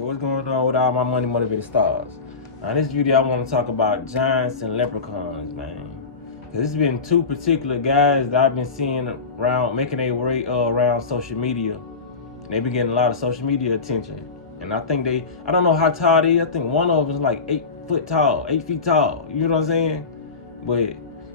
What's going on with all my money motivated stars? Now, in this video, I want to talk about giants and leprechauns, man. Cause there's been two particular guys that I've been seeing around, making their way around social media. They been getting a lot of social media attention, and I think I don't know how tall they is. I think one of them is like 8 feet tall. You know what I'm saying? But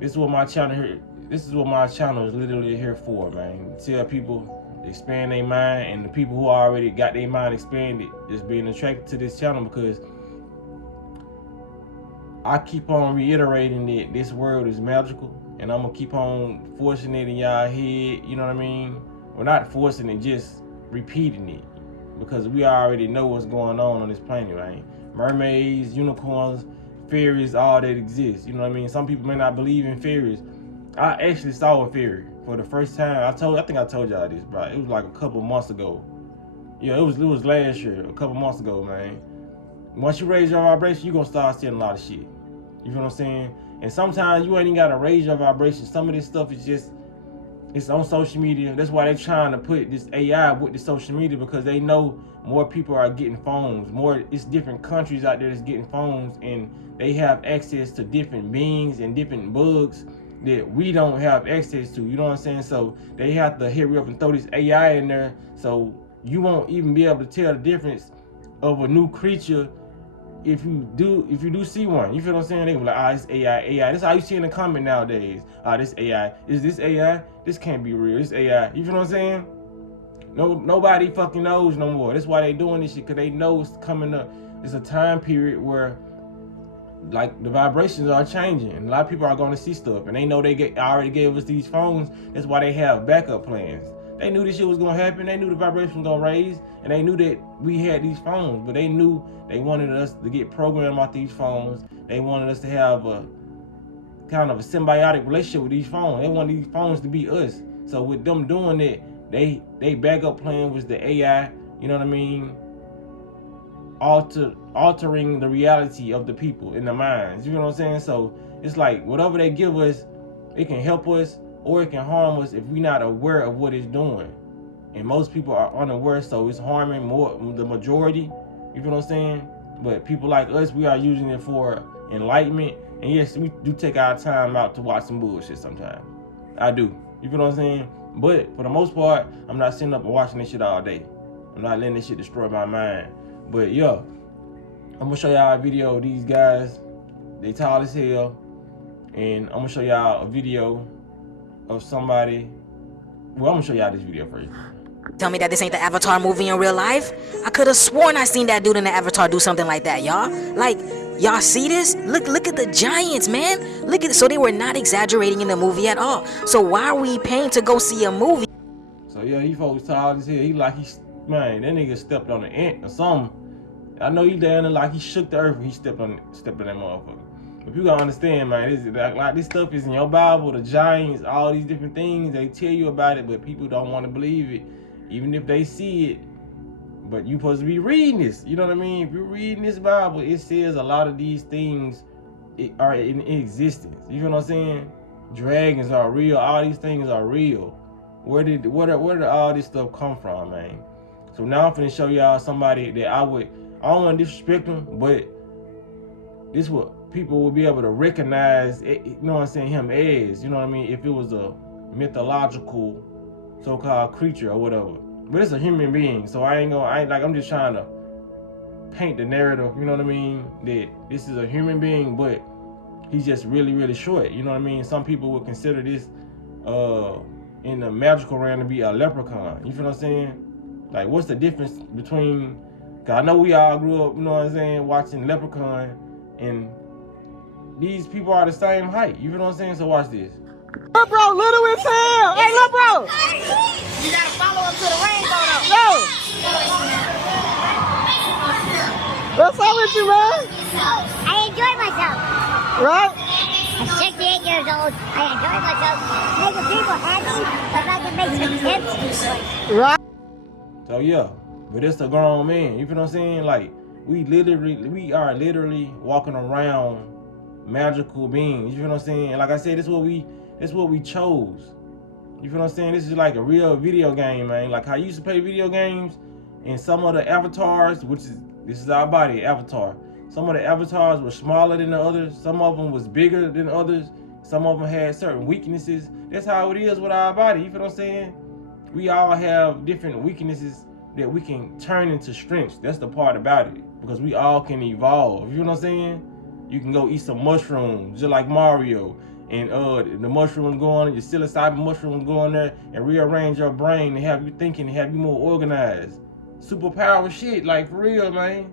this is what my channel here. This is what my channel is literally here for, man. Tell people expand their mind, and the people who already got their mind expanded just being attracted to this channel, because I keep on reiterating that this world is magical, and I'm gonna keep on forcing it in y'all head. You know what I mean? We're not forcing it, just repeating it, because we already know what's going on this planet, right? Mermaids, unicorns, fairies, all that exists. You know what I mean? Some people may not believe in fairies. I actually saw a fairy for the first time. I think I told y'all this, bro. It was like a couple months ago. Yeah, it was last year, a couple months ago, man. Once you raise your vibration, you're gonna start seeing a lot of shit. You feel what I'm saying? And sometimes you ain't even gotta raise your vibration. Some of this stuff is just, it's on social media. That's why they're trying to put this AI with the social media, because they know more people are getting phones. It's different countries out there that's getting phones, and they have access to different beings and different bugs that we don't have access to. You know what I'm saying? So they have to hurry up and throw this AI in there, so you won't even be able to tell the difference of a new creature if you do see one. You feel what I'm saying? They be like, it's AI. This is how you see in the comment nowadays. This AI. Is this AI? This can't be real. This AI. You feel what I'm saying? Nobody fucking knows no more. That's why they doing this shit, because they know it's coming up. It's a time period where, like, the vibrations are changing, and a lot of people are going to see stuff, and they know already gave us these phones. That's why they have backup plans. They knew this shit was going to happen. They knew the vibration was going to raise, and they knew that we had these phones, but they knew they wanted us to get programmed off these phones. They wanted us to have a kind of a symbiotic relationship with these phones. They wanted these phones to be us. So with them doing it, they backup plan was the AI, you know what I mean? Altering the reality of the people in the minds. You know what I'm saying? So it's like whatever they give us, it can help us or it can harm us if we're not aware of what it's doing. And most people are unaware, so it's harming the majority. You feel what I'm saying? But people like us, we are using it for enlightenment. And yes, we do take our time out to watch some bullshit sometimes. I do. You feel what I'm saying? But for the most part, I'm not sitting up and watching this shit all day. I'm not letting this shit destroy my mind. But yeah, I'm gonna show y'all a video of these guys. They tall as hell. And I'm gonna show y'all a video of somebody. Well, I'm gonna show y'all this video first. Tell me that this ain't the Avatar movie in real life? I could have sworn I seen that dude in the Avatar do something like that, y'all. Like, y'all see this? Look at the giants, man. Look at it. So they were not exaggerating in the movie at all. So why are we paying to go see a movie? So yeah, he folks tall as hell. Man, that nigga stepped on an ant or something. I know he down there like he shook the earth when he stepped on that motherfucker. But you gotta understand, man, this stuff is in your Bible, the giants, all these different things. They tell you about it, but people don't want to believe it, even if they see it. But you supposed to be reading this. You know what I mean? If you're reading this Bible, it says a lot of these things are in existence. You feel what I'm saying? Dragons are real. All these things are real. Where did all this stuff come from, man? So now I'm finna show y'all somebody that I don't want to disrespect him, but this is what people will be able to recognize, you know what I'm saying, him as, you know what I mean, if it was a mythological so-called creature or whatever. But it's a human being, so I'm just trying to paint the narrative, you know what I mean, that this is a human being, but he's just really, really short, you know what I mean? Some people would consider this in the magical realm to be a leprechaun. You feel what I'm saying? Like, what's the difference between, cause I know we all grew up, you know what I'm saying, watching Leprechaun, and these people are the same height. You feel what I'm saying? So watch this. Look, bro, little as hell. Hey, look, bro. You gotta follow up to the rainbow, though. No. What's up with you, man? I enjoy myself. Right? I'm 68 years old. I enjoy myself. Making people happy, but I can make some tips. Right. So yeah, but it's a grown man. You feel what I'm saying? Like, we are literally walking around magical beings. You feel what I'm saying? And like I said, this is what we chose. You feel what I'm saying? This is like a real video game, man. Like how you used to play video games And some of the avatars, this is our body, avatar. Some of the avatars were smaller than the others. Some of them was bigger than others. Some of them had certain weaknesses. That's how it is with our body. You feel what I'm saying? We all have different weaknesses that we can turn into strengths. That's the part about it, because we all can evolve. You know what I'm saying? You can go eat some mushrooms, just like Mario, and the mushrooms go on, your psilocybin mushrooms go on there and rearrange your brain and have you thinking, and have you more organized. Superpower shit, like for real, man.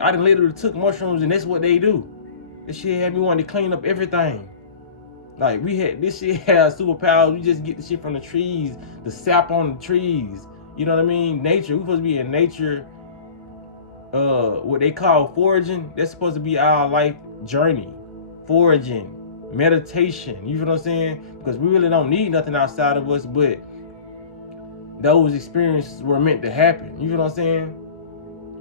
I done literally took mushrooms and that's what they do. This shit had me wanting to clean up everything. Like this shit has superpowers. We just get the shit from the trees, the sap on the trees. You know what I mean? Nature. We're supposed to be in nature. What they call foraging. That's supposed to be our life journey. Foraging, meditation. You know what I'm saying? Because we really don't need nothing outside of us, but those experiences were meant to happen. You know what I'm saying?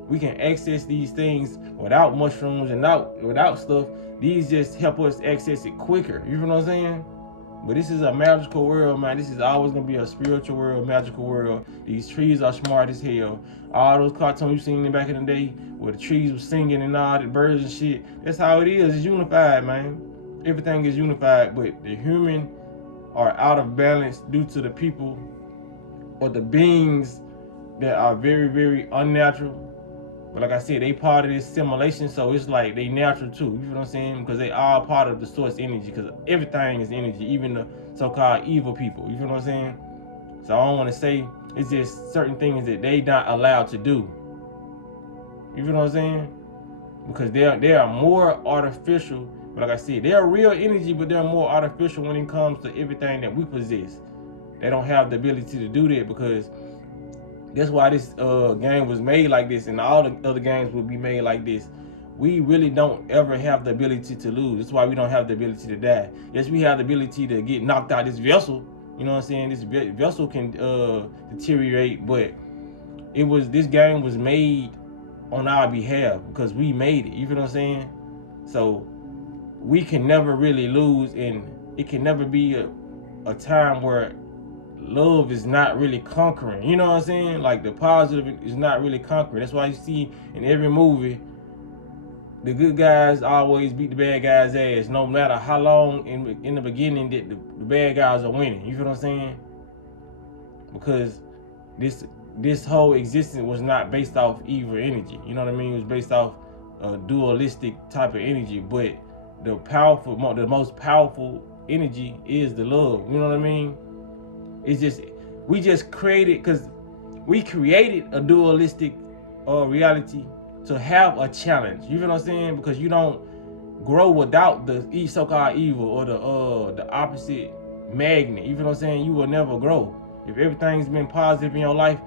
We can access these things without mushrooms and without stuff. These just help us access it quicker. You know what I'm saying? But this is a magical world, man. This is always gonna be a spiritual world, magical world. These trees are smart as hell. All those cartoons you seen back in the day where the trees were singing and all the birds and shit. That's how it is. It's unified, man. Everything is unified, but the human are out of balance due to the people or the beings that are very, very unnatural. But like I said, they part of this simulation, so it's like they natural too. You know what I'm saying? Because they are part of the source energy. Because everything is energy, even the so-called evil people. You know what I'm saying? So I don't want to say it's just certain things that they not allowed to do. You know what I'm saying? Because they are more artificial. But like I said, they're real energy, but they're more artificial when it comes to everything that we possess. They don't have the ability to do that, because that's why this game was made like this, and all the other games will be made like this. We really don't ever have the ability to lose. That's why we don't have the ability to die. Yes, we have the ability to get knocked out this vessel. You know what I'm saying? This vessel can deteriorate, but this game was made on our behalf because we made it. You know what I'm saying? So we can never really lose, and it can never be a time where love is not really conquering. You know what I'm saying? Like the positive is not really conquering. That's why you see in every movie, the good guys always beat the bad guys' ass, no matter how long in the beginning that the bad guys are winning. You feel what I'm saying? Because this whole existence was not based off evil energy. You know what I mean? It was based off a dualistic type of energy. But the most powerful energy is the love. You know what I mean? It's just, we just created, because we created a dualistic reality to have a challenge. You know what I'm saying? Because you don't grow without the so-called evil or the opposite magnet. You know what I'm saying? You will never grow. If everything's been positive in your life,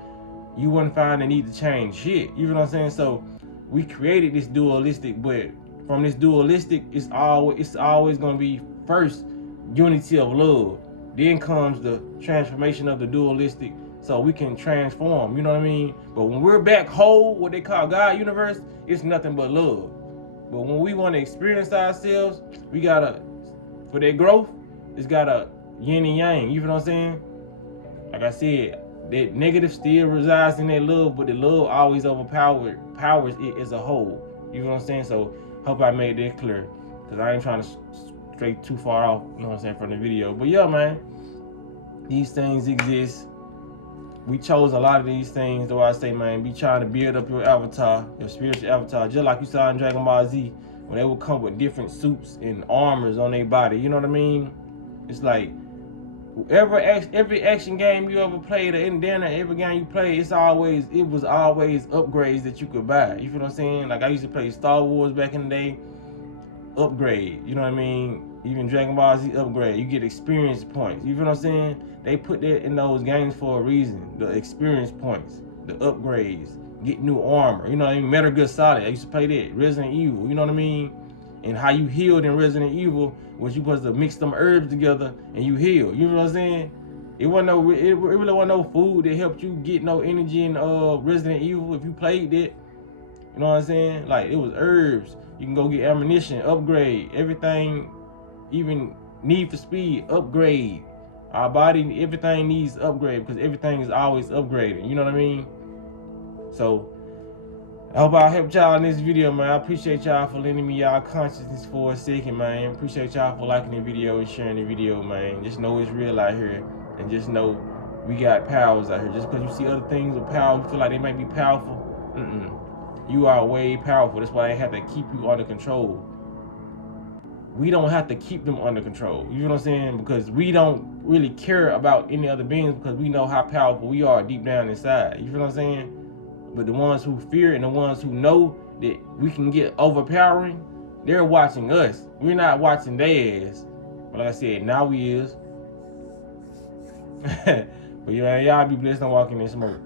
you wouldn't find the need to change shit. You know what I'm saying? So we created this dualistic, but from this dualistic, it's always gonna be first unity of love. Then comes the transformation of the dualistic, so we can transform, you know what I mean? But when we're back whole, what they call God universe, it's nothing but love. But when we want to experience ourselves, we gotta, for that growth, it's gotta yin and yang, you know what I'm saying? Like I said, that negative still resides in that love, but the love always powers it as a whole. You know what I'm saying? So hope I made that clear, because I ain't trying to stray too far off, you know what I'm saying, from the video. But yeah, man, these things exist. We chose a lot of these things, though I say, man, be trying to build up your avatar, your spiritual avatar, just like you saw in Dragon Ball Z, when they would come with different suits and armors on their body. You know what I mean? It's like every action game you ever played, or every game you played, it was always upgrades that you could buy. You feel what I'm saying? Like I used to play Star Wars back in the day, upgrade. You know what I mean? Even Dragon Ball Z upgrade. You get experience points. You feel what I'm saying? They put that in those games for a reason. The experience points, the upgrades, get new armor. You know what I mean? Metal Gear Solid. I used to play that. Resident Evil. You know what I mean? And how you healed in Resident Evil was you supposed to mix them herbs together and you heal. You know what I'm saying? It really wasn't no food that helped you get no energy in Resident Evil if you played that. You know what I'm saying? Like it was herbs. You can go get ammunition, upgrade, everything, even Need for Speed, upgrade. Our body, everything needs upgrade because everything is always upgrading. You know what I mean? So I hope I helped y'all in this video, man. I appreciate y'all for lending me y'all consciousness for a second, man. Appreciate y'all for liking the video and sharing the video, man. Just know it's real out here, and just know we got powers out here. Just because you see other things with power, you feel like they might be powerful. You are way powerful. That's why they have to keep you under control. We don't have to keep them under control. You know what I'm saying? Because we don't really care about any other beings, because we know how powerful we are deep down inside. You feel what I'm saying? But the ones who fear and the ones who know that we can get overpowering, they're watching us. We're not watching theirs. But like I said, now we is. But yeah, y'all be blessed and walk in this smoke.